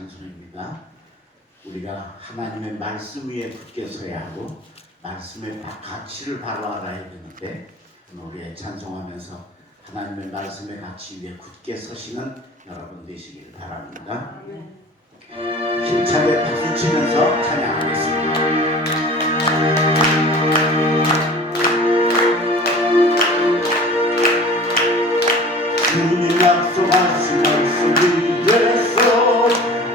찬송입니다. 우리가 하나님의 말씀 위에 굳게 서야 하고 말씀의 가치를 바로 알아야 되는데, 우리의 찬송하면서 하나님의 말씀의 가치 위에 굳게 서시는 여러분 되시길 바랍니다. 힘차게 박수 치면서 찬양하겠습니다. 주님 약속하신 말씀 위에서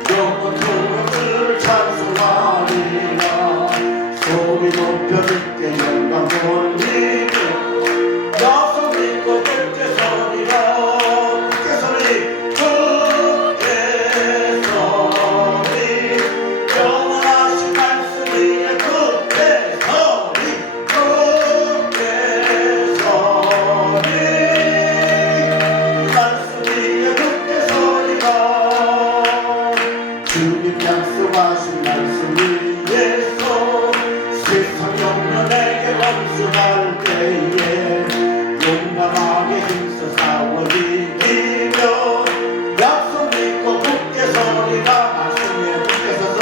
영원토록 주를 찬송하리라. 소리 높여 듣게 영광 돌리며 약속 믿고 굳게 서리라. 굳게 서리 굳게 서리 영원하신 말씀 위에 굳게 서리 굳게 서리 주님 약속하신 말씀 위에서 세상 영혼에게 원수할 때에 용감하게 힘써 싸워 이기며 약속 믿고 굳게 서리라. 말씀 위에 굳게 서서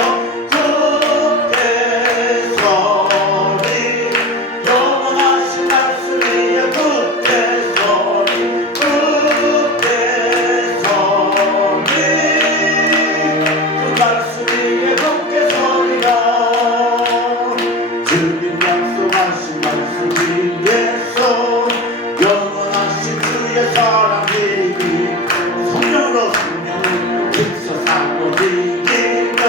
굳게 서리 영원하신 말씀 위에 굳게 서리 굳게 서리 말씀 위에 굳게 서리라. 주님 약속하신 말씀 위에서 영원하신 주의 사랑 이기고 성령으로 힘써 싸워 이기며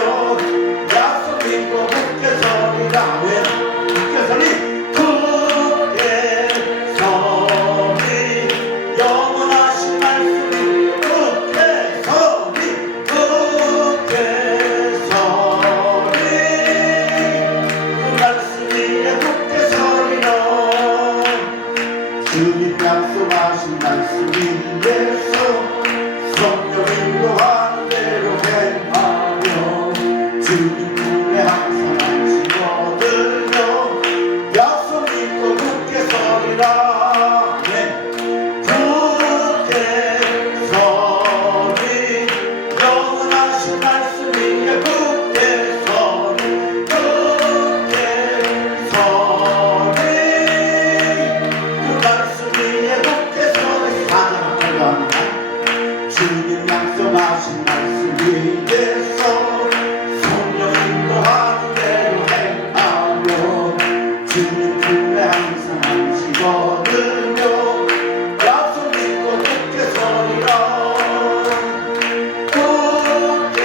약속 믿고 굳게 서리라. 왜 굳게 서리 굳게 서리 영원하신 말씀 위에 굳게 서리 굳게 서리 그 말씀 위에 굳게 서리라. 주님 약속하신 말씀 위에서 성령 인도하는 대로 행하며 주님 품에 항상 안식어들며 약속 믿고 굳게 서리라. 네. 굳게 서리 영원하신 말씀 위에 굳게 서리 굳게 서리 그 말씀 위에 굳게 서리. 사랑하는 주님 약속하신 말씀 위에서 성령 인도하는 대로 행하며 주님 품에 항상 안식어들며 약속 믿고 굳게 서리라. 굳게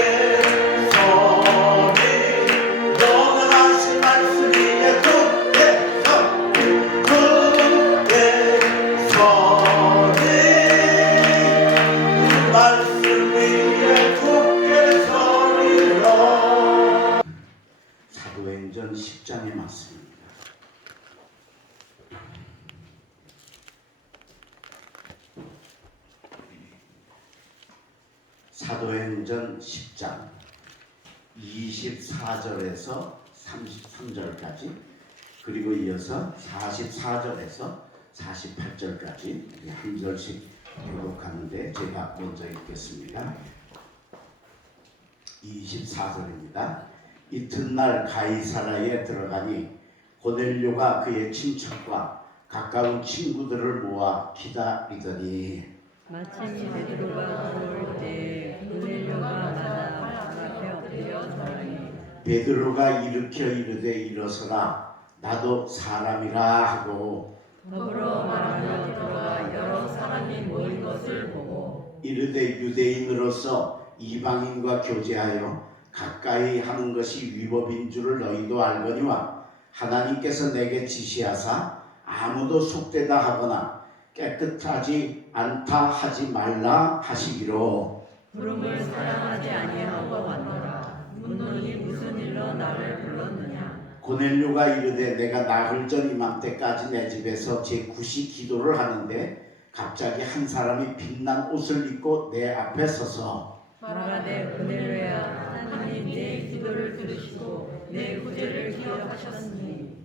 서리 영원하신 말씀 위에 굳게 서리 굳게 서리 그 말씀 위에 굳게 서리라. 사도행전 10장의 말씀입니다. 사도행전 10장 24절에서 33절까지, 그리고 이어서 44절에서 48절까지 한 절씩 교독하는데 제가 먼저 읽겠습니다. 24절입니다. 이튿날 가이사라에 들어가니 고넬료가 그의 친척과 가까운 친구들을 모아 기다리더니 마침 베드로가 들어올 때 고넬료가 마다 앞에 엎드려 절하니 베드로가 일으켜 이르되 일어서라 나도 사람이라 하고 더불어 말하며 들어가 여러 사람이 모인 것을 보고 이르되 유대인으로서 이방인과 교제하여 가까이 하는 것이 위법인 줄을 너희도 알거니와 하나님께서 내게 지시하사 아무도 속되다 하거나 깨끗하지 않다 하지 말라 하시기로 부름을 사양하지 아니하고 왔노라. 묻노니 무슨 일로 나를 불렀느냐. 고넬료가 이르되 내가 나흘 전 이맘때까지 내 집에서 제9시 기도를 하는데 갑자기 한 사람이 빛난 옷을 입고 내 앞에 서서 말하되 고넬료야, 하나님 내 기도를 들으시고 내 구제를 기억하셨으니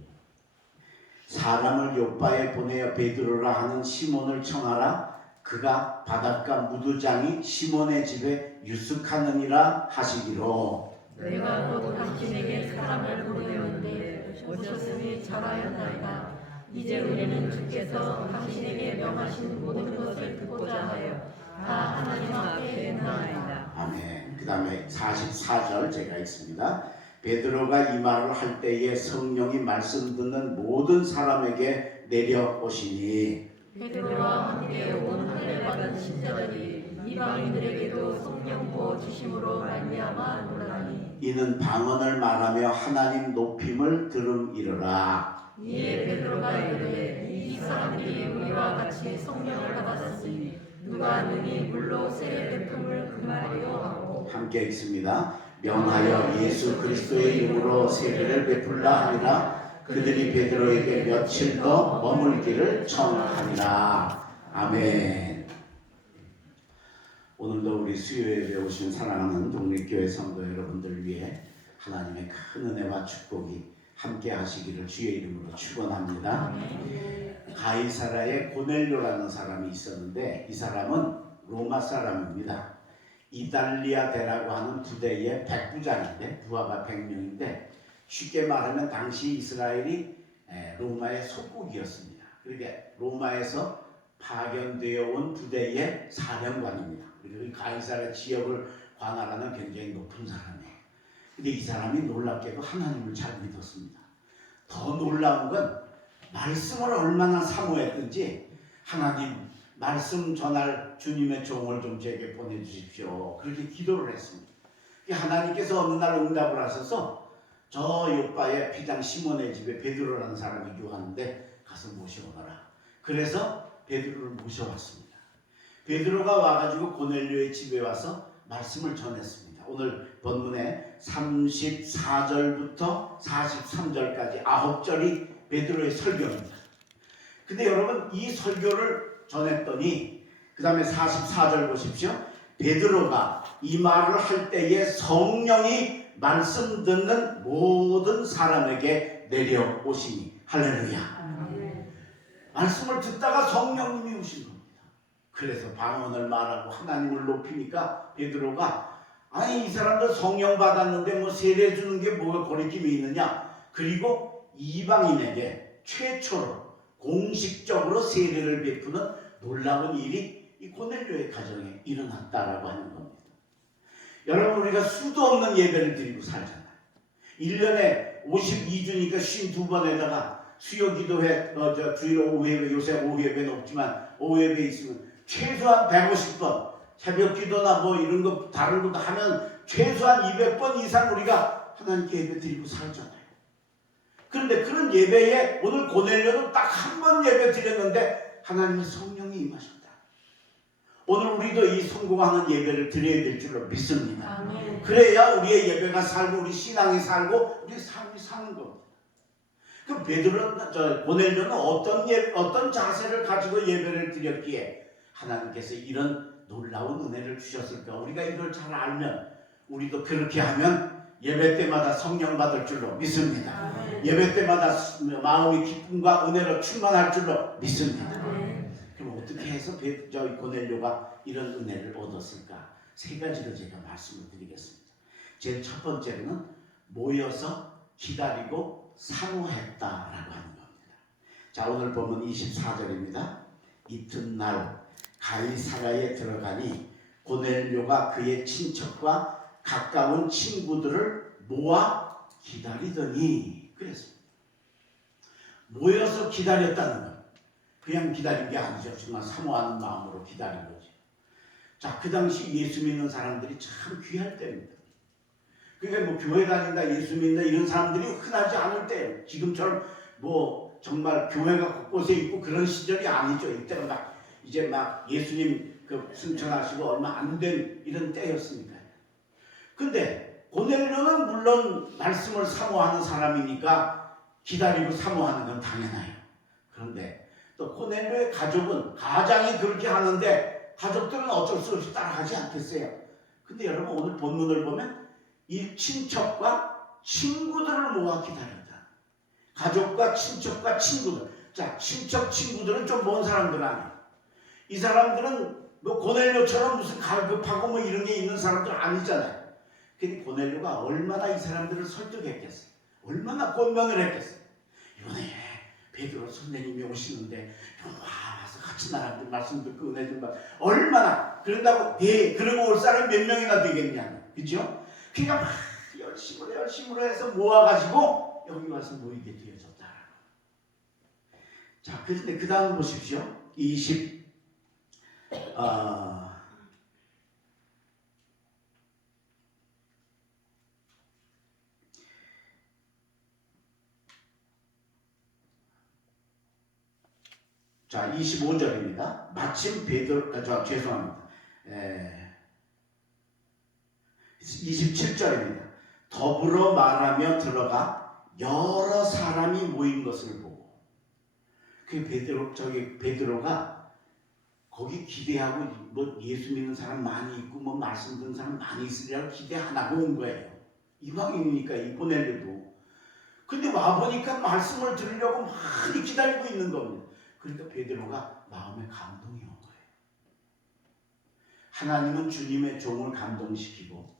사람을 요바에 보내어 베드로라 하는 시몬을 청하라. 그가 바닷가 무두장이 시몬의 집에 유숙하느니라 하시기로 내가 곧 당신에게 사람을 보내었는데 오셨음이 잘하였나이다. 이제 우리는 주께서 당신에게 명하신 모든 것을 듣고자 하여 다 하나님 앞에 나아나이다. 아멘. 그 다음에 44절 제가 읽습니다. 베드로가 이 말을 할 때에 성령이 말씀 듣는 모든 사람에게 내려오시니 베드로와 함께 온 하늘 받은 신자들이 이방인들에게도 성령 부어 주심으로 말미암아 놀라니 이는 방언을 말하며 하나님 높임을 들음이러라. 이에 베드로가 이르되 이 사람들이 우리와 같이 성령을 받았으니 누가 능히 물로 세례 베품을 금하리요 하고 함께 읽습니다. 명하여 예수 그리스도의 이름으로 세례를 베풀라 하니라. 그들이 베드로에게 며칠 더 머물기를 청하니라. 아멘. 오늘도 우리 수요예배 오신 사랑하는 독립교회 성도 여러분들을 위해 하나님의 큰 은혜와 축복이 함께 하시기를 주의 이름으로 축원합니다. 가이사라에 고넬료라는 사람이 있었는데 이 사람은 로마 사람입니다. 이달리아 대라고 하는 부대의 백부장인데 부하가 100명인데 쉽게 말하면 당시 이스라엘이 로마의 속국이었습니다. 그러니까 로마에서 파견되어 온 부대의 사령관입니다. 그리고 이 가이사라 지역을 관할하는 굉장히 높은 사람이에요. 근데 이 사람이 놀랍게도 하나님을 잘 믿었습니다. 더 놀라운 건 말씀을 얼마나 사모했든지 하나님 말씀 전할 주님의 종을 좀 제게 보내주십시오. 그렇게 기도를 했습니다. 하나님께서 어느 날 응답을 하셔서 저 요바의 피장 시몬의 집에 베드로라는 사람이 유하는데 가서 모셔오너라. 그래서 베드로를 모셔왔습니다. 베드로가 와가지고 고넬료의 집에 와서 말씀을 전했습니다. 오늘 본문에 34절부터 43절까지 9절이 베드로의 설교입니다. 근데 여러분 이 설교를 전했더니 그 다음에 44절 보십시오. 베드로가 이 말을 할 때에 성령이 말씀 듣는 모든 사람에게 내려오시니 할렐루야. 말씀을 듣다가 성령님이 오신 겁니다. 그래서 방언을 말하고 하나님을 높이니까 베드로가 아니 이 사람들 성령 받았는데 뭐 세례 주는 게 뭐가 거리낌이 있느냐. 그리고 이방인에게 최초로 공식적으로 세례를 베푸는 놀라운 일이 이 고넬료의 가정에 일어났다라고 하는 겁니다. 여러분 우리가 수도 없는 예배를 드리고 살잖아요. 1년에 52주니까 52번에다가 수요 기도회 주일 오후 예배 요새 오후 예배는 없지만 오후 예배 있으면 최소한 150번 새벽 기도나 뭐 이런 거 다른 것도 하면 최소한 200번 이상 우리가 하나님께 예배 드리고 살잖아요. 그런데 그런 예배에 오늘 고넬료는 딱 한 번 예배 드렸는데 하나님의 성령이 임하셨다. 오늘 우리도 이 성공하는 예배를 드려야 될 줄로 믿습니다. 아멘. 그래야 우리의 예배가 살고 우리 신앙이 살고 우리 삶이 사는 겁니다. 그럼 고넬료는 어떤 자세를 가지고 예배를 드렸기에 하나님께서 이런 놀라운 은혜를 주셨을까? 우리가 이걸 잘 알면 우리도 그렇게 하면 예배 때마다 성령 받을 줄로 믿습니다. 아멘. 예배 때마다 마음이 기쁨과 은혜로 충만할 줄로 믿습니다. 아멘. 그럼 어떻게 해서 고넬료가 이런 은혜를 얻었을까? 세 가지로 제가 말씀을 드리겠습니다. 제일 첫 번째로는 모여서 기다리고 사모했다라고 하는 겁니다. 자, 오늘 보면 24절입니다. 이튿날 가이사라에 들어가니 고넬료가 그의 친척과 가까운 친구들을 모아 기다리더니 그랬습니다. 모여서 기다렸다는 것. 그냥 기다린 게 아니죠. 정말 사모하는 마음으로 기다린 거죠. 자, 그 당시 예수 믿는 사람들이 참 귀할 때입니다. 그러니까 뭐 교회 다닌다, 예수 믿는다 이런 사람들이 흔하지 않을 때예요. 지금처럼 뭐 정말 교회가 곳곳에 있고 그런 시절이 아니죠. 이때가 막 이제 막 예수님 승천하시고 얼마 안 된 이런 때였으니까요. 근데 고넬료는 물론 말씀을 사모하는 사람이니까 기다리고 사모하는 건 당연해요. 그런데 또 고넬료의 가장이 그렇게 하는데 가족들은 어쩔 수 없이 따라가지 않겠어요. 근데 여러분 오늘 본문을 보면 이 친척과 친구들을 모아 기다렸다. 가족과 친척과 친구들. 자, 친척 친구들은 좀 먼 사람들 아니에요. 이 사람들은 뭐 고넬료처럼 무슨 갈급하고 뭐 이런 게 있는 사람들 아니잖아요. 근데 고넬료가 얼마나 이 사람들을 설득했겠어요. 얼마나 권면을 했겠어요. 이번에 베드로 선생님이 오시는데 좀 와서 같이 나랑 말씀 듣고 은혜 좀 받. 얼마나 그런다고 그러고 올 사람이 몇 명이나 되겠냐, 그죠? 그러니까 막 열심으로 해서 모아가지고 여기 와서 모이게 되어졌다. 자, 그런데 그 다음 보십시오. 25절입니다. 마침 죄송합니다. 27절입니다. 더불어 말하며 들어가 여러 사람이 모인 것을 보고, 그 베드로가 거기 기대하고 뭐 예수 믿는 사람 많이 있고 뭐 말씀 듣는 사람 많이 있으리라고 기대 안 하고 온 거예요. 이방인이니까 이 보내려도. 근데 와 보니까 말씀을 들으려고 많이 기다리고 있는 겁니다. 그러니까 베드로가 마음에 감동이 온 거예요. 하나님은 주님의 종을 감동시키고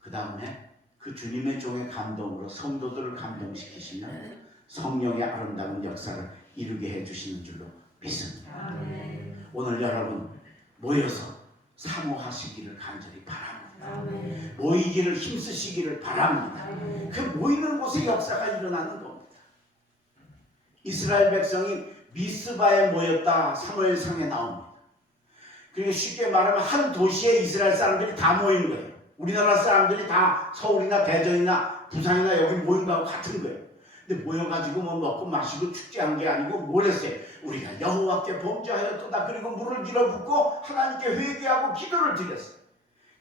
그 다음에 그 주님의 종의 감동으로 성도들을 감동시키시면 성령의 아름다운 역사를 이루게 해주시는 줄로 믿습니다. 아멘. 오늘 여러분 모여서 사모하시기를 간절히 바랍니다. 아멘. 모이기를 힘쓰시기를 바랍니다. 아멘. 그 모이는 곳에 역사가 일어나는 겁니다. 이스라엘 백성이 미스바에 모였다 사무엘상에 나옵니다. 그리고 쉽게 말하면 한 도시에 이스라엘 사람들이 다 모이는 거예요. 우리나라 사람들이 다 서울이나 대전이나 부산이나 여기 모인 거하고 같은 거예요. 근데 모여가지고 뭐 먹고 마시고 축제한 게 아니고 뭘 했어요? 우리가 여호와께 범죄하였도다. 그리고 물을 길어붓고 하나님께 회개하고 기도를 드렸어요.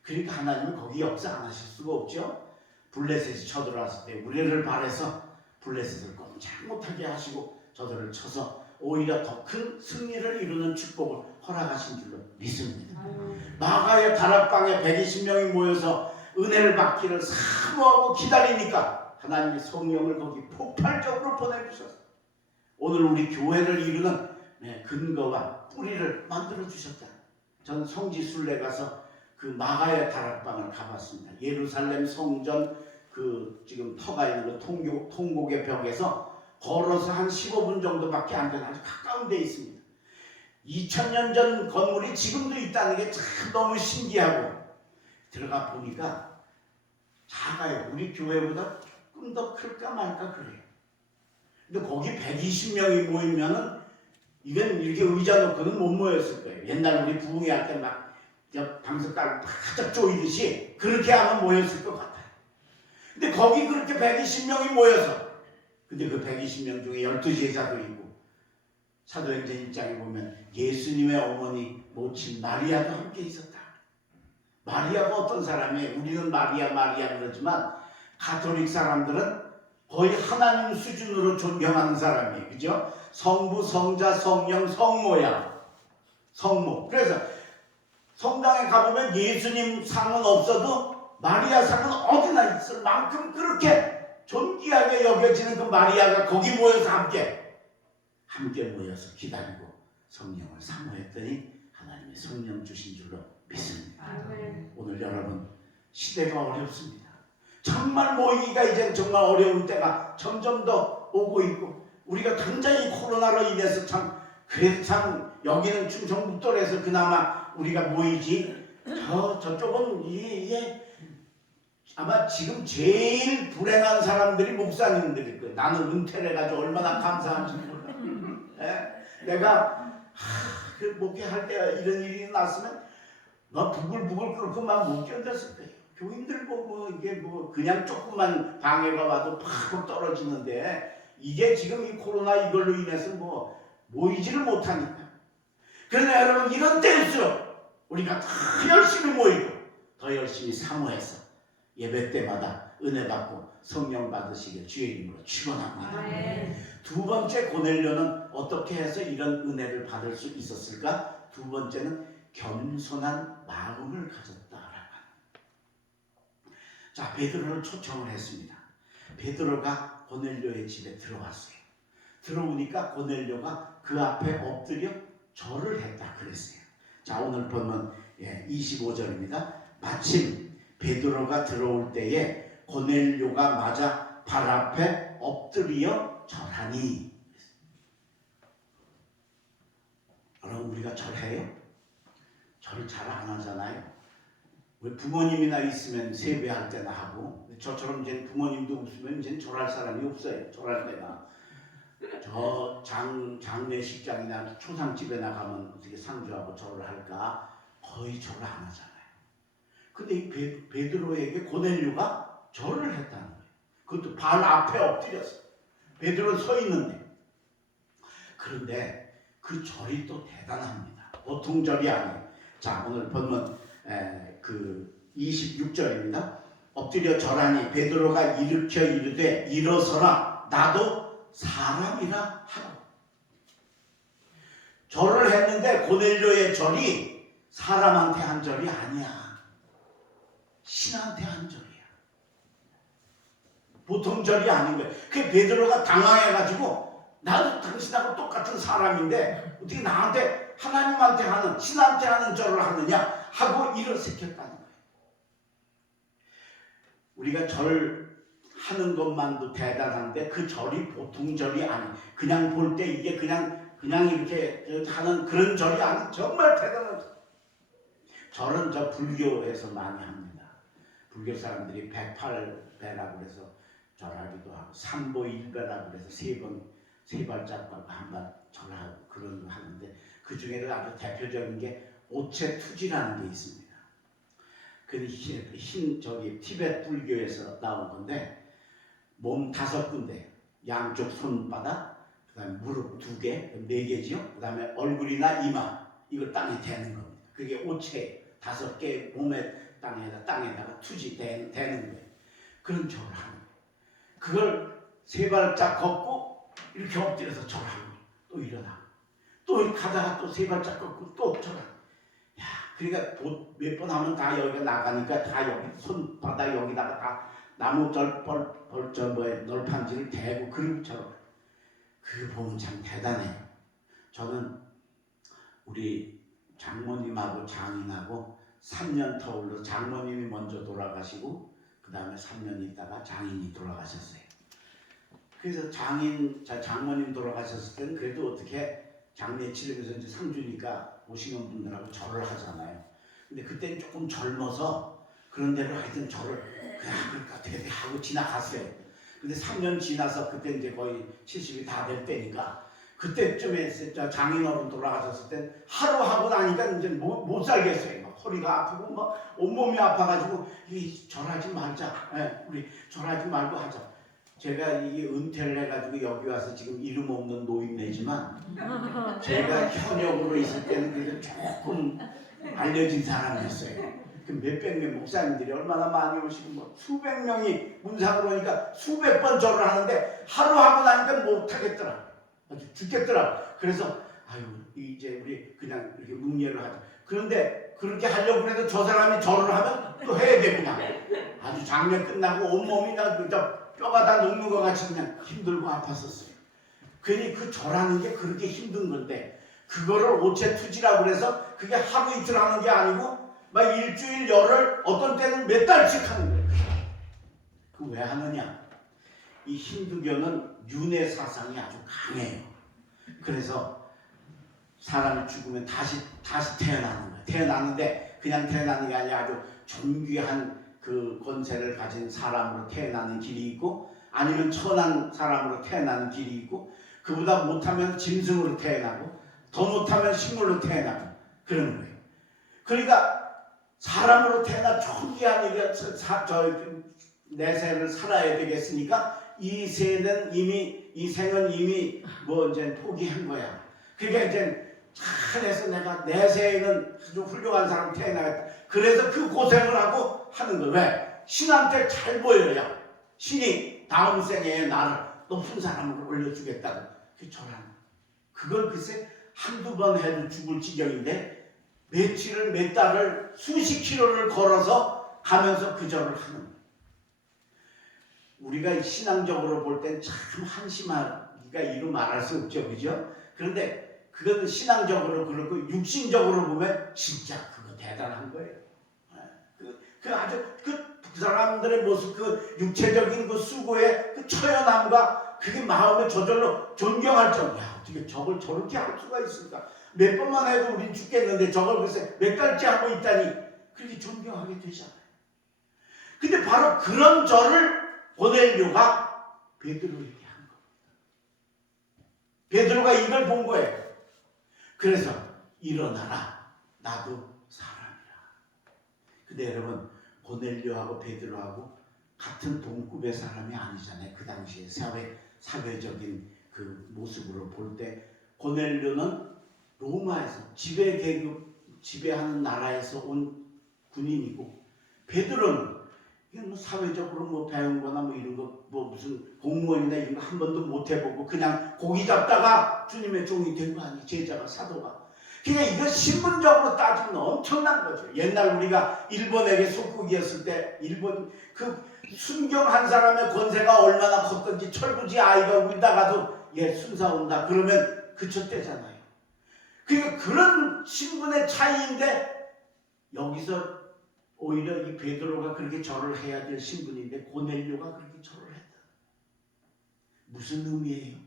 그러니까 하나님은 거기 역사 안 하실 수가 없죠. 블레셋이 쳐들어왔을 때 우리를 발해서 블레셋을 꼼짝 못하게 하시고 저들을 쳐서 오히려 더 큰 승리를 이루는 축복을 허락하신 줄로 믿습니다. 마가의 다락방에 120명이 모여서 은혜를 받기를 사모하고 기다리니까 하나님의 성령을 거기 폭발적으로 보내주셨어요. 오늘 우리 교회를 이루는 근거와 뿌리를 만들어주셨다. 저는 성지순례 가서 그 마가의 다락방을 가봤습니다. 예루살렘 성전 그 지금 터가 있는 그 통곡의 벽에서 걸어서 한 15분 정도밖에 안 되는 아주 가까운 데 있습니다. 2000년 전 건물이 지금도 있다는 게 참 너무 신기하고 들어가 보니까 작아요. 우리 교회보다 조금 더 클까 말까 그래요. 근데 거기 120명이 모이면은 이건 이렇게 의자 놓고는 못 모였을 거예요. 옛날 우리 부흥회 할 때 막 방석 깔고 바짝 조이듯이 그렇게 하면 모였을 것 같아요. 근데 거기 그렇게 120명이 모여서 근데 그 120명 중에 12제자도 있고 사도행전 1장에 보면 예수님의 어머니 모친 마리아도 함께 있었다. 마리아가 어떤 사람이에요? 우리는 마리아 그러지만 가톨릭 사람들은 거의 하나님 수준으로 존경하는 사람이에요. 그죠? 성부, 성자, 성령, 성모야. 성모. 그래서 성당에 가보면 예수님 상은 없어도 마리아 상은 어디나 있을 만큼 그렇게 존귀하게 여겨지는 그 마리아가 거기 모여서 함께 모여서 기다리고 성령을 사모했더니 하나님의 성령 주신 줄로 믿습니다. 아멘. 오늘 여러분 시대가 어렵습니다. 정말 모이기가 이제 정말 어려운 때가 점점 더 오고 있고 우리가 당장 이 코로나로 인해서 그래도 참 여기는 충청북도에서 그나마 우리가 모이지 저쪽은 이게 아마 지금 제일 불행한 사람들이 목사님들일 거예요. 나는 은퇴를 해가지고 얼마나 감사한지 몰라. 내가 그 목회할 때 이런 일이 났으면 막 부글부글 끓고 막 못 견뎠을 거예요. 교인들 보고 이게 뭐 그냥 조금만 방해가 와도 팍 떨어지는데 이게 지금 이 코로나 이걸로 인해서 뭐 모이지를 못하니까. 그러나 여러분 이런 때일수록 우리가 더 열심히 모이고 더 열심히 사모해서 예배 때마다 은혜 받고 성령 받으시길 주의 이름으로 축원합니다. 아멘. 두 번째 고넬료는 어떻게 해서 이런 은혜를 받을 수 있었을까? 두 번째는 겸손한 마음을 가졌다라고 합니다. 자, 베드로를 초청을 했습니다. 베드로가 고넬료의 집에 들어왔어요. 들어오니까 고넬료가 그 앞에 엎드려 절을 했다 그랬어요. 자, 오늘 본문 25절입니다. 마침 베드로가 들어올 때에 고넬료가 맞아 발 앞에 엎드려 절하니. 여러분, 우리가 절해요? 절을 잘 안 하잖아요. 왜 부모님이나 있으면 세배할 때나 하고, 저처럼 이제 부모님도 없으면 이제 절할 사람이 없어요. 절할 때나. 저 장례식장이나 초상집에 나가면 어떻게 상주하고 절을 할까? 거의 절을 안 하잖아요. 근데 이 베드로에게 고넬료가 절을 했다는 거예요. 그것도 발 앞에 엎드려서. 베드로는 서 있는데. 그런데 그 절이 또 대단합니다. 보통 절이 아니에요. 자, 오늘 본문 그 26절입니다. 엎드려 절하니 베드로가 일으켜 이르되 일어서라, 나도 사람이라 하고. 절을 했는데 고넬료의 절이 사람한테 한 절이 아니야. 신한테 한 절이야. 보통 절이 아닌 거예요. 그 베드로가 당황해가지고, 나도 당신하고 똑같은 사람인데 어떻게 나한테, 하나님한테 하는, 신한테 하는 절을 하느냐 하고 일어섰다는 거예요. 우리가 절하는 것만도 대단한데 그 절이 보통 절이 아니에요. 그냥 볼 때 이게 그냥 이렇게 하는 그런 절이 아니에요. 정말 대단한 절은 저 불교에서 많이 합니다. 불교 사람들이 108배라고 해서 절하기도 하고, 삼보일배라고 해서 세 발짝과 한 발 절하고 그런 거 하는데, 그 중에도 아주 대표적인 게 오체투지라는 게 있습니다. 그 저기 티베트 불교에서 나온 건데, 몸 5군데, 양쪽 손바닥, 그다음에 무릎 2개, 4개지요. 그다음에 얼굴이나 이마, 이걸 땅에 대는 겁니다. 그게 오체 5개 몸에 땅에다가 투지 대는 거예요. 그런 절을 하는 거예요. 그걸 3발짝 걷고 이렇게 엎드려서 절하고, 또 일어나고, 또 가다가 또 3발짝 걷고 또 절하고. 야, 그러니까 몇 번 하면 다 여기가 나가니까 다 여기 손바닥 여기다가 다 나무 널판지를 대고 그림처럼. 그거 보면 참 대단해요. 저는 우리 장모님하고 장인하고 3년 터울로, 장모님이 먼저 돌아가시고 그 다음에 3년 있다가 장인이 돌아가셨어요. 그래서 장모님 돌아가셨을 때는 그래도 어떻게 장례 치르면서 이제 상주니까 오시는 분들하고 절을 하잖아요. 근데 그때는 조금 젊어서 그런 대로 하여튼 절을 그냥 그럴까 어떻게 하고 지나갔어요. 근데 3년 지나서 그때 이제 거의 70이 다 될 때니까, 그때쯤에 장인어른 돌아가셨을 땐 하루 하고 나니까 이제 못 살겠어요. 막 허리가 아프고 막 온몸이 아파가지고, 절하지 말자. 우리 절하지 말고 하자. 제가 이게 은퇴를 해가지고 여기 와서 지금 이름 없는 노인네지만, 제가 현역으로 있을 때는 그래도 조금 알려진 사람이었어요. 그 몇백 명 목사님들이 얼마나 많이 오시고, 뭐 수백 명이 문상으로 오니까 수백 번 절을 하는데 하루 하고 나니까 못하겠더라. 아주 죽겠더라. 그래서 이제 우리 그냥 이렇게 묵례를 하자. 그런데 그렇게 하려고 해도 저 사람이 절을 하면 또 해야 돼. 그냥 아주 장례 끝나고 온몸이 다 뼈가 다 녹는 것 같이 그냥 힘들고 아팠었어요. 괜히 그 절하는 게 그렇게 힘든 건데, 그거를 오체투지라고 그래서 그게 하루 이틀 하는 게 아니고 막 일주일, 열흘, 어떤 때는 몇 달씩 하는 거예요. 그 왜 하느냐? 이 힌두교는 윤회 사상이 아주 강해요. 그래서 사람이 죽으면 다시 태어나는 거예요. 태어나는데 그냥 태어나는 게 아니라 아주 존귀한 그 권세를 가진 사람으로 태어나는 길이 있고, 아니면 천한 사람으로 태어나는 길이 있고, 그보다 못하면 짐승으로 태어나고, 더 못하면 식물로 태어나고 그런 거예요. 그러니까 사람으로 태어나 존귀한 내생을 살아야 되겠으니까 이 생은 이미 뭐 이제 포기한 거야. 그러니까 이제 잘해서 내가 내생은 아주 훌륭한 사람 태어나겠다. 그래서 그 고생을 하고 하는 거예요. 왜? 신한테 잘 보여야 신이 다음 생에 나를 높은 사람으로 올려주겠다고. 그게 절하는 거예요. 그걸 글쎄 한두 번 해도 죽을 지경인데, 며칠을 몇 달을 수십 킬로를 걸어서 가면서 그 절을 하는 거예요. 우리가 신앙적으로 볼 땐 참 한심하기가 이루 말할 수 없죠. 그죠? 그런데 그건 신앙적으로 그렇고 육신적으로 보면 진짜 그거 대단한 거예요. 그 아주 그 사람들의 모습, 그 육체적인 그 수고의 그 처연함과 그게 마음에 저절로 존경할 정도. 야, 어떻게 저걸 저렇게 할 수가 있을까? 몇 번만 해도 우린 죽겠는데 저걸 글쎄 몇 달째 하고 있다니 그렇게 존경하게 되잖아요. 근데 바로 그런 저를 고넬료가 베드로에게 한 겁니다. 베드로가 이걸 본 거예요. 그래서 일어나라, 나도 사람이라. 근데 여러분, 고넬료하고 베드로하고 같은 동급의 사람이 아니잖아요. 그 당시에 사회적인 그 모습으로 볼 때 고넬료는 로마에서 지배하는 나라에서 온 군인이고, 베드로는 뭐 사회적으로 뭐 배운 거나 뭐 이런 거, 뭐 무슨 공무원이나 이런 거 한 번도 못 해보고 그냥 고기 잡다가 주님의 종이 된 거 아니에요. 제자가, 사도가. 그러니까 이거 신분적으로 따지면 엄청난 거죠. 옛날 우리가 일본에게 속국이었을 때 일본 그 순경한 사람의 권세가 얼마나 컸던지 철부지 아이가 울다가도 얘 순사온다 그러면 그쳤대잖아요. 그러니까 그런 신분의 차이인데 여기서 오히려 이 베드로가 그렇게 절을 해야 될 신분인데 고넬료가 그렇게 절을 했다. 무슨 의미예요?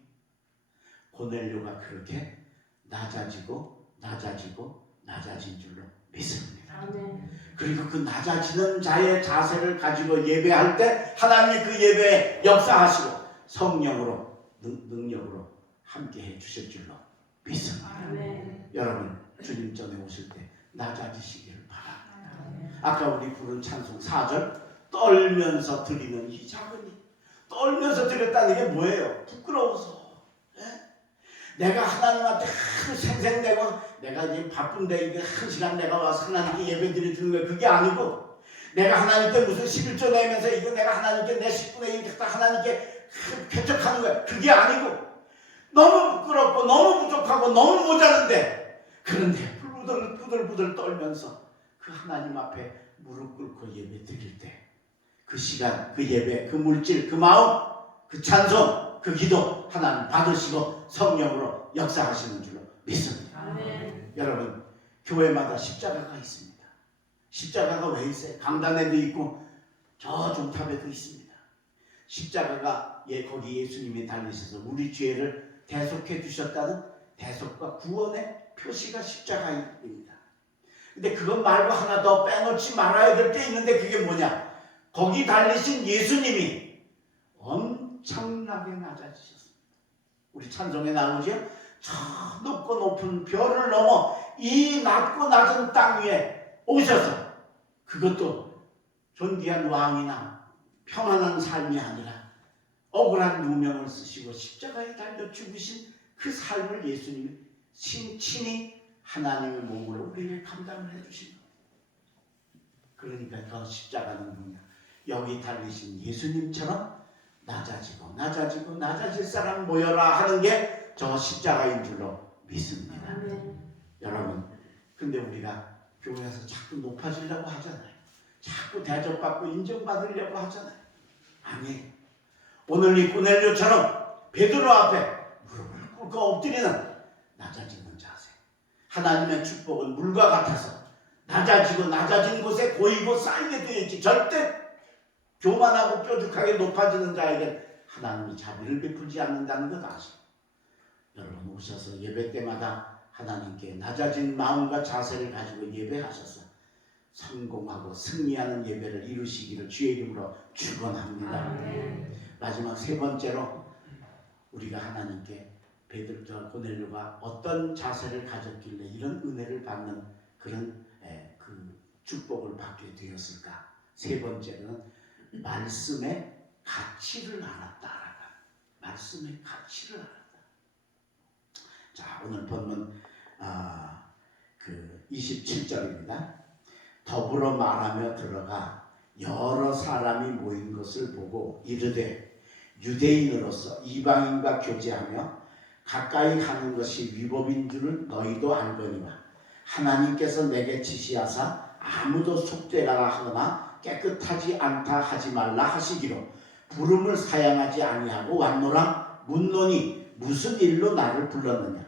고넬료가 그렇게 낮아진 줄로 믿습니다. 아멘. 그리고 그 낮아지는 자의 자세를 가지고 예배할 때 하나님이 그 예배에 역사하시고 성령으로 능력으로 함께해 주실 줄로 믿습니다. 아멘. 여러분 주님 전에 오실 때 낮아지시기를 바랍니다. 아까 우리 부른 찬송 4절 떨면서 드리는 이 작은 일. 떨면서 드렸다는 게 뭐예요? 부끄러워서. 내가 하나님한테 하루 생생내고 내가 이제 바쁜데 이게 한 시간 내가 와서 하나님께 예배 드리는 거야. 그게 아니고 내가 하나님께 무슨 11조 내면서 이거 내가 하나님께 내 10분의 1 하나님께 쾌척하는 거야. 그게 아니고 너무 부끄럽고 너무 부족하고 너무 모자른데 그런데 부들부들 떨면서 그 하나님 앞에 무릎 꿇고 예배 드릴 때 그 시간, 그 예배, 그 물질, 그 마음, 그 찬송, 그 기도 하나님 받으시고 성령으로 역사하시는 줄로 믿습니다. 아멘. 여러분 교회마다 십자가가 있습니다. 십자가가 왜 있어요? 강단에도 있고 저 종탑에도 있습니다. 십자가가 거기 예수님이 달리셔서 우리 죄를 대속해 주셨다는 대속과 구원의 표시가 십자가입니다. 근데 그것 말고 하나 더 빼놓지 말아야 될 게 있는데 그게 뭐냐? 거기 달리신 예수님이 엄청나게 낮아지셨습니다. 우리 찬송에 나오죠? 저 높고 높은 별을 넘어 이 낮고 낮은 땅 위에 오셔서 그것도 존귀한 왕이나 평안한 삶이 아니라 억울한 누명을 쓰시고 십자가에 달려 죽으신 그 삶을 예수님이 친히 하나님의 몸으로 우리에게 감당을 해주신 거예요. 그러니까 저 십자가는 뭐냐? 여기 달리신 예수님처럼 낮아질 사람 모여라 하는 게 저 십자가인 줄로 믿습니다. 아멘. 여러분, 근데 우리가 교회에서 자꾸 높아지려고 하잖아요. 자꾸 대접받고 인정받으려고 하잖아요. 아니, 오늘 이 고넬료처럼 베드로 앞에 무릎을 꿇고 엎드리는 낮아지는 자세. 하나님의 축복은 물과 같아서 낮아진 곳에 고이고 쌓이게 되어 있지. 절대 교만하고 뾰족하게 높아지는 자에게 하나님이 자비를 베풀지 않는다는 것 아시죠? 여러분 오셔서 예배 때마다 하나님께 낮아진 마음과 자세를 가지고 예배하셔서 성공하고 승리하는 예배를 이루시기를 주의 이름으로 축원합니다. 아멘. 마지막 세 번째로 우리가 하나님께 고넬료가 어떤 자세를 가졌길래 이런 은혜를 받는 그런 그 축복을 받게 되었을까? 세 번째는 말씀의 가치를 알았다. 말씀의 가치를 알았다. 자, 오늘 본문 그 27절입니다. 더불어 말하며 들어가 여러 사람이 모인 것을 보고 이르되 유대인으로서 이방인과 교제하며 가까이 하는 것이 위법인 줄을 너희도 알거니와 하나님께서 내게 지시하사 아무도 속죄하라 하거나 깨끗하지 않다 하지 말라 하시기로 부름을 사양하지 아니하고 왔노라 묻노니 무슨 일로 나를 불렀느냐?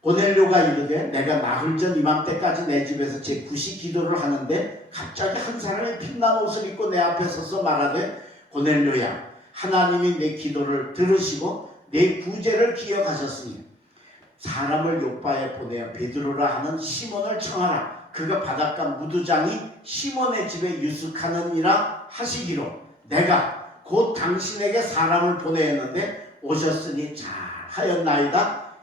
고넬료가 이르되 내가 나흘 전 이맘때까지 내 집에서 제 구시 기도를 하는데 갑자기 한 사람이 빛난 옷을 입고 내 앞에 서서 말하되 고넬료야 하나님이 내 기도를 들으시고 내 구제를 기억하셨으니 사람을 요바에 보내어 베드로라 하는 시몬을 청하라. 그가 바닷가 무두장이 시몬의 집에 유숙하느니라 하시기로 내가 곧 당신에게 사람을 보내었는데 오셨으니 잘하였나이다.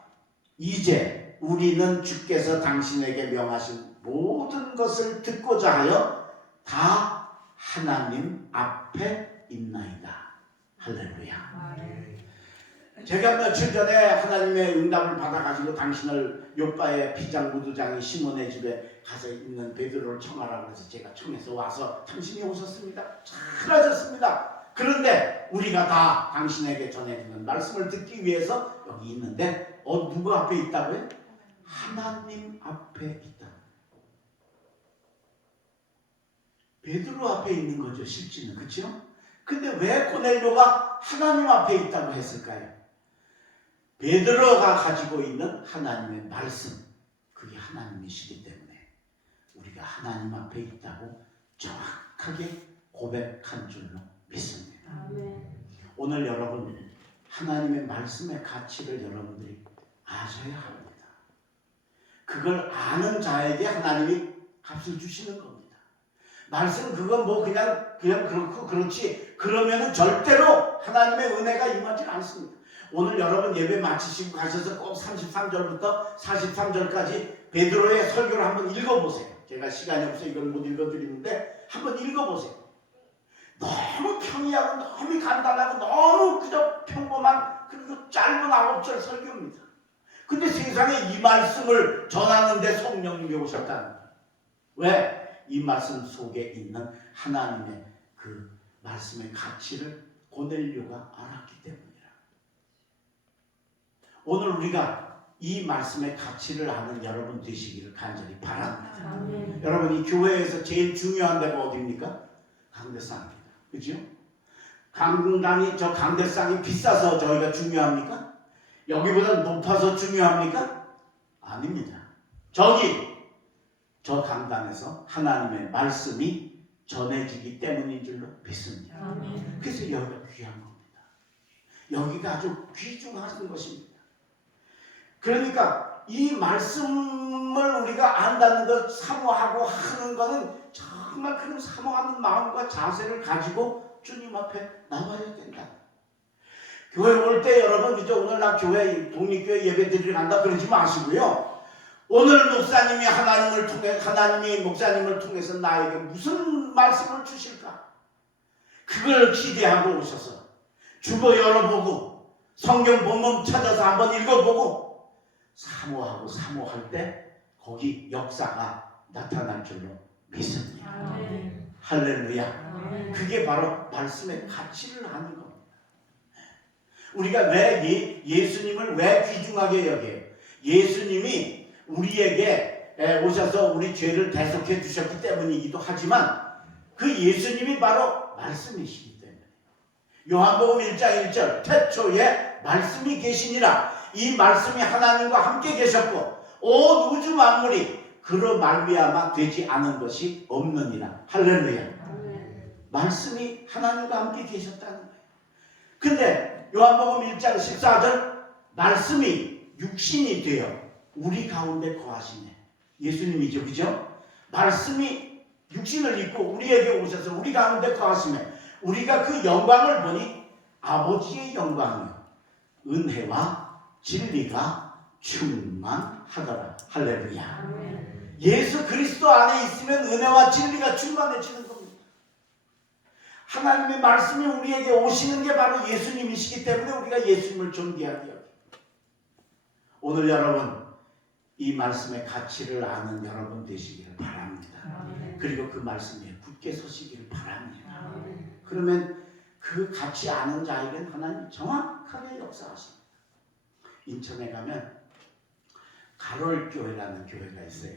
이제 우리는 주께서 당신에게 명하신 모든 것을 듣고자 하여 다 하나님 앞에 있나이다. 할렐루야. 제가 며칠 전에 하나님의 응답을 받아가지고 당신을 요바의 피장 무두장이 시몬의 집에 가서 있는 베드로를 청하라고 해서 제가 청해서 와서 당신이 오셨습니다. 잘하셨습니다. 그런데 우리가 다 당신에게 전해주는 말씀을 듣기 위해서 여기 있는데 누구 앞에 있다고요? 하나님 앞에 있다. 베드로 앞에 있는 거죠, 실제는. 그렇죠? 근데 왜 고넬료가 하나님 앞에 있다고 했을까요? 베드로가 가지고 있는 하나님의 말씀, 그게 하나님이시기 때문에 우리가 하나님 앞에 있다고 정확하게 고백한 줄로 믿습니다. 오늘 여러분 하나님의 말씀의 가치를 여러분들이 아셔야 합니다. 그걸 아는 자에게 하나님이 값을 주시는 겁니다. 말씀 그건 뭐 그냥 그렇고 그렇지 그러면은 절대로 하나님의 은혜가 임하지 않습니다. 오늘 여러분 예배 마치시고 가셔서 꼭 33절부터 43절까지 베드로의 설교를 한번 읽어보세요. 제가 시간이 없어서 이걸 못 읽어드리는데 한번 읽어보세요. 너무 평이하고 너무 간단하고 너무 그저 평범한 그리고 짧은 9절 설교입니다. 근데 세상에 이 말씀을 전하는데 성령님이 오셨다는 거예요. 왜? 이 말씀 속에 있는 하나님의 그 말씀의 가치를 고넬료가 알았기 때문이라. 오늘 우리가 이 말씀의 가치를 아는 여러분 되시기를 간절히 바랍니다. 여러분 이 교회에서 제일 중요한 데가 어디입니까? 강대상입니다. 그죠? 저 강대상이 비싸서 저희가 중요합니까? 여기보다 높아서 중요합니까? 아닙니다. 저 강단에서 하나님의 말씀이 전해지기 때문인 줄로 믿습니다. 그래서 여기가 귀한 겁니다. 여기가 아주 귀중한 것입니다. 그러니까 이 말씀을 우리가 안다는 것, 사모하고 하는 것은 정말 그런 사모하는 마음과 자세를 가지고 주님 앞에 나와야 된다. 교회 올 때 여러분 그저 오늘 나 교회 독립교회 예배 드리러 간다 그러지 마시고요. 오늘 하나님이 목사님을 통해서 나에게 무슨 말씀을 주실까? 그걸 기대하고 오셔서 주보 열어보고 성경 본문 찾아서 한번 읽어보고 사모할 때 거기 역사가 나타날 줄로 믿습니다. 할렐루야. 그게 바로 말씀의 가치를 아는 겁니다. 우리가 왜 예수님을 왜 귀중하게 여겨요? 예수님이 우리에게 오셔서 우리 죄를 대속해 주셨기 때문이기도 하지만 그 예수님이 바로 말씀이시기 때문에 요한복음 1장 1절 태초에 말씀이 계시니라. 이 말씀이 하나님과 함께 계셨고 온 우주 만물이 그로 말미암아 되지 않은 것이 없느니라. 할렐루야. 말씀이 하나님과 함께 계셨다는 거예요. 근데 요한복음 1장 14절 말씀이 육신이 되어 우리 가운데 거하시네. 예수님이죠. 그죠? 말씀이 육신을 입고 우리에게 오셔서 우리 가운데 거하시네. 우리가 그 영광을 보니 아버지의 영광이요 은혜와 진리가 충만하더라. 할렐루야. 예수 그리스도 안에 있으면 은혜와 진리가 충만해지는 겁니다. 하나님의 말씀이 우리에게 오시는 게 바로 예수님이시기 때문에 우리가 예수님을 존귀하게 여깁니다. 오늘 여러분 이 말씀의 가치를 아는 여러분 되시기를 바랍니다. 그리고 그 말씀에 굳게 서시기를 바랍니다. 그러면 그 가치 아는 자에게는 하나님 정확하게 역사하십니다. 인천에 가면 가롤교회라는 교회가 있어요.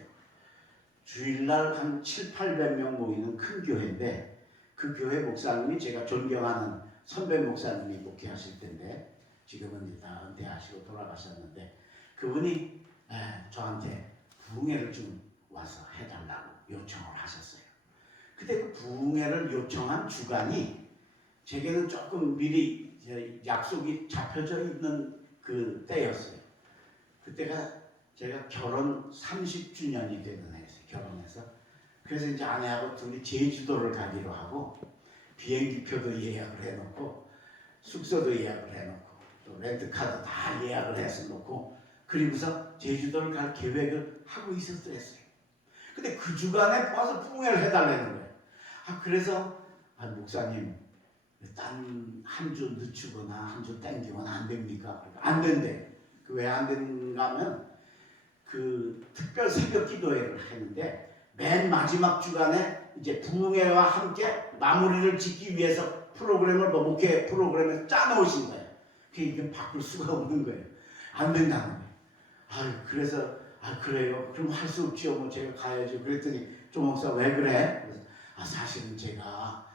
주일날 한 700~800명 모이는 큰 교회인데 그 교회 목사님이 제가 존경하는 선배 목사님이 목회하실 텐데 지금은 다 은퇴하시고 돌아가셨는데 그분이 저한테 부흥회를 좀 와서 해달라고 요청을 하셨어요. 근데 그 부흥회를 요청한 주간이 제게는 조금 미리 약속이 잡혀져 있는 그 때였어요. 그때가 제가 결혼 30주년이 되는 해였어요. 결혼해서. 그래서 이제 아내하고 둘이 제주도를 가기로 하고 비행기표도 예약을 해놓고 숙소도 예약을 해놓고 또 렌트카도 다 예약을 해서 놓고 그리고서 제주도를 갈 계획을 하고 있었어요. 근데 그 주간에 와서 부흥회를 해달라는 거예요. 그래서 목사님 딴 한 주 늦추거나 한 주 땡기거나 안 됩니까? 안 된대. 그 왜 안 되는가 하면 그 특별 새벽 기도회를 했는데 맨 마지막 주간에 이제 부흥회와 함께 마무리를 짓기 위해서 프로그램을 목회 프로그램에서 짜놓으신 거예요. 그게 바꿀 수가 없는 거예요. 안 된다는 거예요. 그래서 그래요. 그럼 할 수 없지요. 뭐 제가 가야죠. 그랬더니 조 목사 왜 그래? 그래서 사실은 제가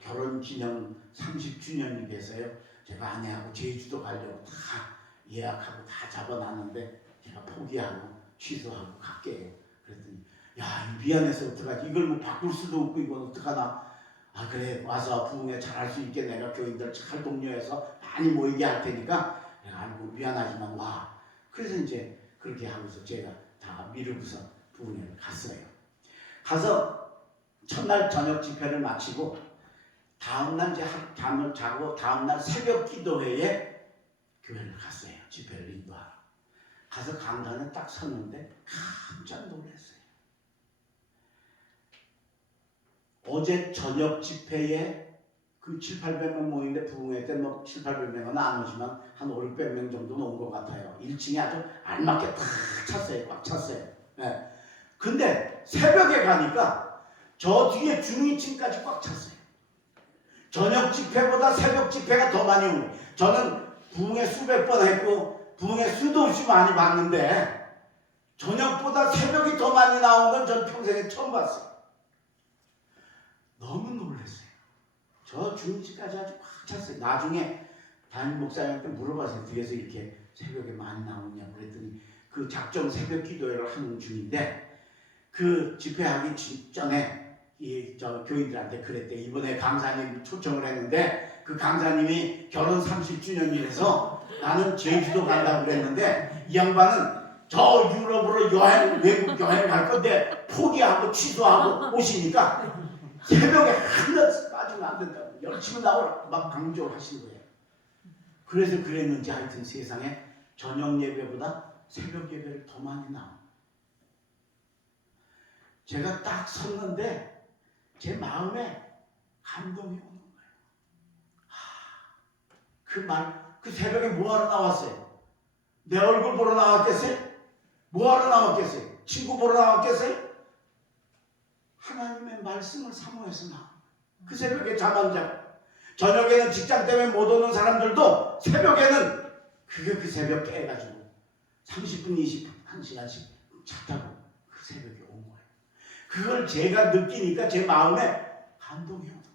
결혼 기념 30주년이 돼서요. 제가 아내하고 제주도 가려고 다 예약하고 다 잡아놨는데 제가 포기하고 취소하고 갈게요. 그랬더니 미안해서 어떡하지? 이걸 뭐 바꿀 수도 없고 이건 어떡하나? 그래 와서 부흥회 잘할 수 있게 내가 교인들 잘 독려해서 많이 모이게 할 테니까 내가 알고 미안하지만 와. 그래서 이제 그렇게 하면서 제가 다 미루고서 부흥회를 갔어요. 가서 첫날 저녁 집회를 마치고 다음날 이제 잠을 자고 다음날 새벽 기도회에 교회를 갔어요. 집회를 인도하러. 가서 강단에 딱 섰는데 깜짝 놀랐어요. 어제 저녁 집회에 그 700~800명 모이는데 부흥회 때 뭐 700~800명은 안 오지만 한 500~600명 정도는 온 것 같아요. 1층이 아주 알맞게 탁 찼어요. 꽉 찼어요. 근데 새벽에 가니까 저 뒤에 중위층까지 꽉 찼어요. 저녁 집회보다 새벽 집회가 더 많이 오고 저는 부흥회 수백 번 했고 부흥회 수도 없이 많이 봤는데 저녁보다 새벽이 더 많이 나온 건 전 평생에 처음 봤어요. 너무 놀랐어요. 저 중위층까지 아주 꽉 찼어요. 나중에 담임 목사님한테 물어봤어요. 뒤에서 이렇게 새벽에 많이 나오냐고 그랬더니 그 작정 새벽 기도회를 하는 중인데 그 집회하기 전에 저 교인들한테 그랬대. 이번에 강사님 초청을 했는데 그 강사님이 결혼 30주년이라서 나는 제주도 간다고 그랬는데 이 양반은 저 유럽으로 외국 여행 갈 건데 포기하고 취소하고 오시니까 새벽에 하나 빠지면 안 된다고 열심히 나오라 막 강조를 하시는 거예요. 그래서 그랬는지 하여튼 세상에 저녁 예배보다 새벽 예배를 더 많이 나와요. 제가 딱 섰는데 제 마음에 감동이 오는 거예요. 그 새벽에 뭐하러 나왔어요? 내 얼굴 보러 나왔겠어요? 뭐하러 나왔겠어요? 친구 보러 나왔겠어요? 하나님의 말씀을 사모해서 나온 거예요. 그 새벽에 잠 안 자고 저녁에는 직장 때문에 못 오는 사람들도 새벽에는 그 새벽 깨가지고 30분, 20분, 1시간씩 차 타고 그 새벽에 온 거예요. 그걸 제가 느끼니까 제 마음에 감동이 오는 거예요.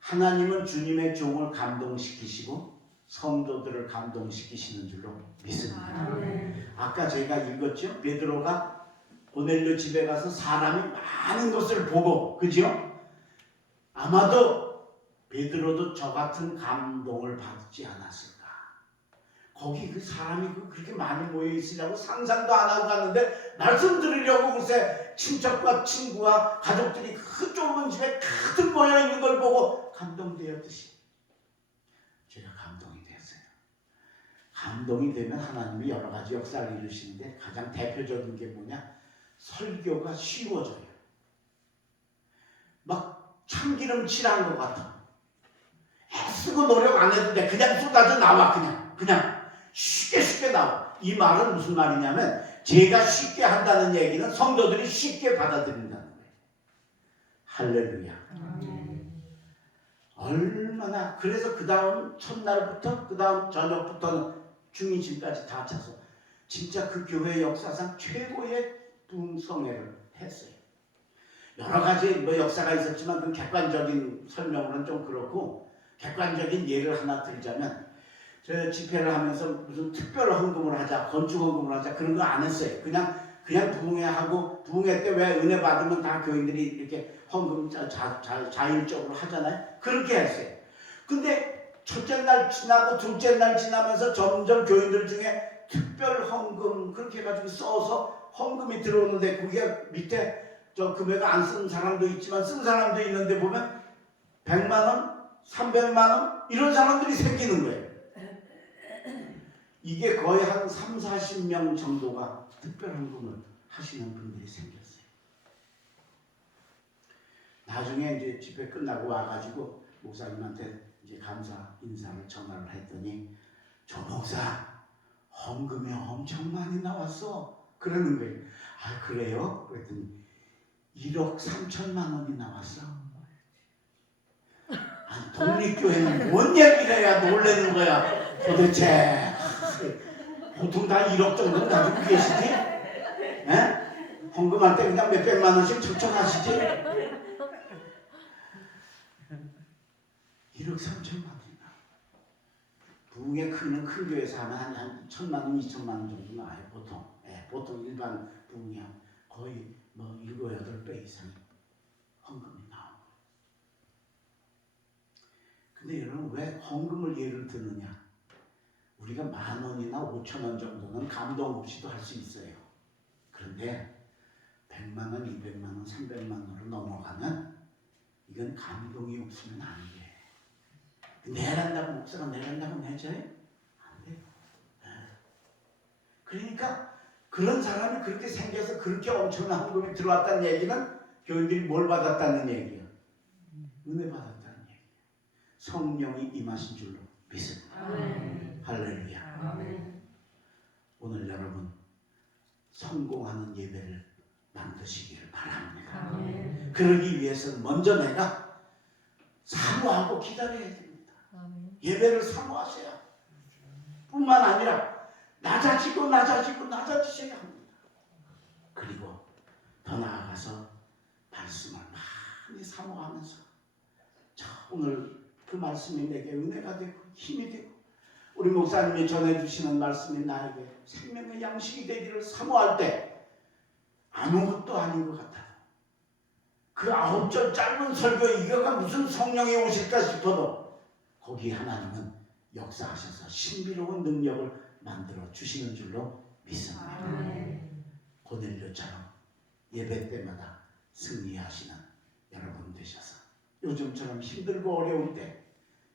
하나님은 주님의 종을 감동시키시고 성도들을 감동시키시는 줄로 믿습니다. 아까 제가 읽었죠? 베드로가 고넬료 집에 가서 사람이 많은 것을 보고 그죠? 아마도 베드로도 저 같은 감동을 받지 않았을까? 거기 그 사람이 그렇게 많이 모여 있으려고 상상도 안 하고 갔는데 말씀 드리려고 글쎄 친척과 친구와 가족들이 그 좁은 집에 가득 모여 있는 걸 보고 감동되었듯이 제가 감동이 됐어요. 감동이 되면 하나님이 여러 가지 역사를 이루시는데 가장 대표적인 게 뭐냐? 설교가 쉬워져요. 막 참기름 칠한 것 같아. 애쓰고 노력 안 해도 돼. 그냥 쏟아져 나와. 그냥 쉽게 나와. 이 말은 무슨 말이냐면 제가 쉽게 한다는 얘기는 성도들이 쉽게 받아들인다는 거예요. 할렐루야. 얼마나 그래서 그 다음 첫날부터 그 다음 저녁부터는 중인층까지 다 차서 진짜 그 교회 역사상 최고의 부흥성회를 했어요. 여러 가지 역사가 있었지만 그 객관적인 설명으로는 좀 그렇고 객관적인 예를 하나 들자면 저 집회를 하면서 무슨 특별 헌금을 하자, 건축 헌금을 하자 그런 거 안 했어요. 그냥 부흥회 하고, 부흥회 때 왜 은혜 받으면 다 교인들이 이렇게 헌금 자율적으로 하잖아요. 그렇게 했어요. 근데 첫째 날 지나고 둘째 날 지나면서 점점 교인들 중에 특별 헌금 그렇게 해가지고 써서 헌금이 들어오는데, 그게 밑에 저 금액 안 쓰는 사람도 있지만 쓴 사람도 있는데 보면 100만 원, 300만 원 이런 사람들이 생기는 거예요. 이게 거의 한 3, 40명 정도가 특별 헌금을 하시는 분들이 생겼어요. 나중에 이제 집회 끝나고 와가지고 목사님한테 이제 감사 인사를 전화를 했더니, 조 목사 헌금이 엄청 많이 나왔어 그러는 거예요. 아 그래요? 그랬더니 1억 3천만 원이 나왔어. 아니 독립교회는 뭔 얘기를 해야 놀라는 거야 도대체. 보통 다 1억 정도는 가지고 계시지? 에? 헌금할 때 그냥 몇백만 원씩 척척하시지? 1억 3천만 원이나. 부흥에 큰 교회에서 하면 한 1,000만 원, 2천만 원 정도 나와요 보통. 예, 보통 일반 부흥이 거의 뭐 7, 8배 이상 헌금이 나오고. 근데 여러분 왜 헌금을 예를 드느냐? 우리가 10,000원이나 5,000원 정도는 감동 없이도 할 수 있어요. 그런데 100만 원, 200만 원, 300만 원으로 넘어가면 이건 감동이 없으면 안 돼. 내란다고 목사가 내란다고 내줘요? 안 돼요. 그러니까 그런 사람이 그렇게 생겨서 그렇게 엄청난 헌금이 들어왔다는 얘기는 교인들이 뭘 받았다는 얘기예요? 은혜 받았다는 얘기예요. 성령이 임하신 줄로 믿습니다. 할렐루야. 아멘. 오늘 여러분 성공하는 예배를 만드시기를 바랍니다. 아멘. 그러기 위해서는 먼저 내가 사모하고 기다려야 됩니다. 아멘. 예배를 사모하셔야 뿐만 아니라 낮아지셔야 합니다. 그리고 더 나아가서 말씀을 많이 사모하면서, 자, 오늘 그 말씀이 내게 은혜가 되고 힘이 되고 우리 목사님이 전해주시는 말씀이 나에게 생명의 양식이 되기를 사모할 때 아무것도 아닌 것 같아요. 그 9절 짧은 설교 이거가 무슨 성령이 오실까 싶어도 거기 하나님은 역사하셔서 신비로운 능력을 만들어 주시는 줄로 믿습니다. 아멘. 고넬료처럼 예배 때마다 승리하시는 여러분 되셔서 요즘처럼 힘들고 어려울 때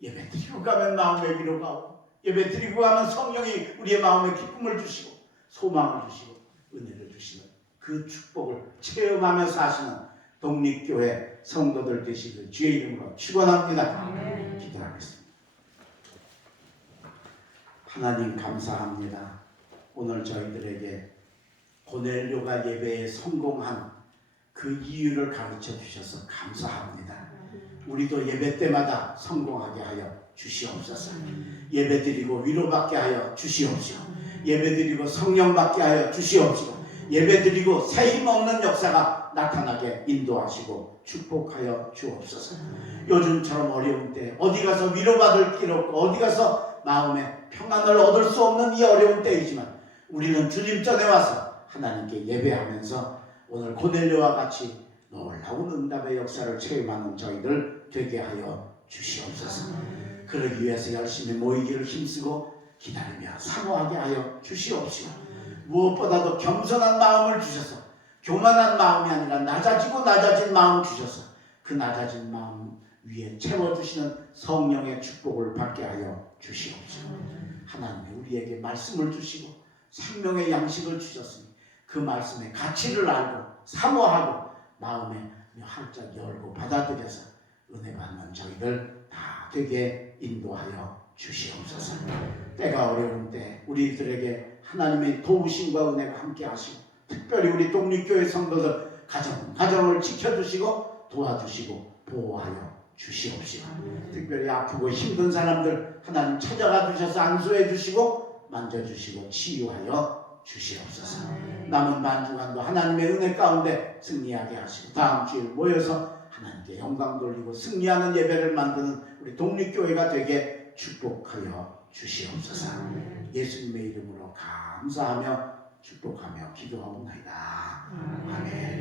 예배 드리고 가면 마음의 위로가 오고, 예배 드리고 가면 성령이 우리의 마음에 기쁨을 주시고 소망을 주시고 은혜를 주시는 그 축복을 체험하며 사시는 독립교회 성도들 되시길 주의 이름으로 축원합니다. 아멘. 기도하겠습니다. 하나님 감사합니다. 오늘 저희들에게 고넬료가 예배에 성공한 그 이유를 가르쳐 주셔서 감사합니다. 우리도 예배 때마다 성공하게 하여 주시옵소서. 예배 드리고 위로받게 하여 주시옵시오. 예배 드리고 성령 받게 하여 주시옵시오. 예배 드리고 새 힘 없는 역사가 나타나게 인도하시고 축복하여 주옵소서. 요즘처럼 어려운 때 어디 가서 위로받을 길 없고 어디 가서 마음에 평안을 얻을 수 없는 이 어려운 때이지만 우리는 주님 전에 와서 하나님께 예배하면서 오늘 고넬료와 같이 놀라운 응답의 역사를 체험하는 저희들 되게 하여 주시옵소서. 그러기 위해서 열심히 모이기를 힘쓰고 기다리며 사모하게 하여 주시옵시오. 무엇보다도 겸손한 마음을 주셔서 교만한 마음이 아니라 낮아진 마음 주셔서 그 낮아진 마음 위에 채워주시는 성령의 축복을 받게 하여 주시옵시오. 하나님이 우리에게 말씀을 주시고 생명의 양식을 주셨으니 그 말씀의 가치를 알고 사모하고 마음에 활짝 열고 받아들여서 은혜 받는 저희들 다 되게 인도하여 주시옵소서. 때가 어려운 때 우리들에게 하나님의 도우심과 은혜가 함께 하시고 특별히 우리 독립교회 성도들 가정을 지켜주시고 도와주시고 보호하여 주시옵시고 특별히 아프고 힘든 사람들 하나님 찾아가 주셔서 안수해 주시고 만져주시고 치유하여 주시옵소서. 남은 반주간도 하나님의 은혜 가운데 승리하게 하시고 다음 주에 모여서 하나님께 영광 돌리고 승리하는 예배를 만드는 우리 독립교회가 되게 축복하여 주시옵소서. 예수님의 이름으로 감사하며 축복하며 기도하옵나이다. 아멘.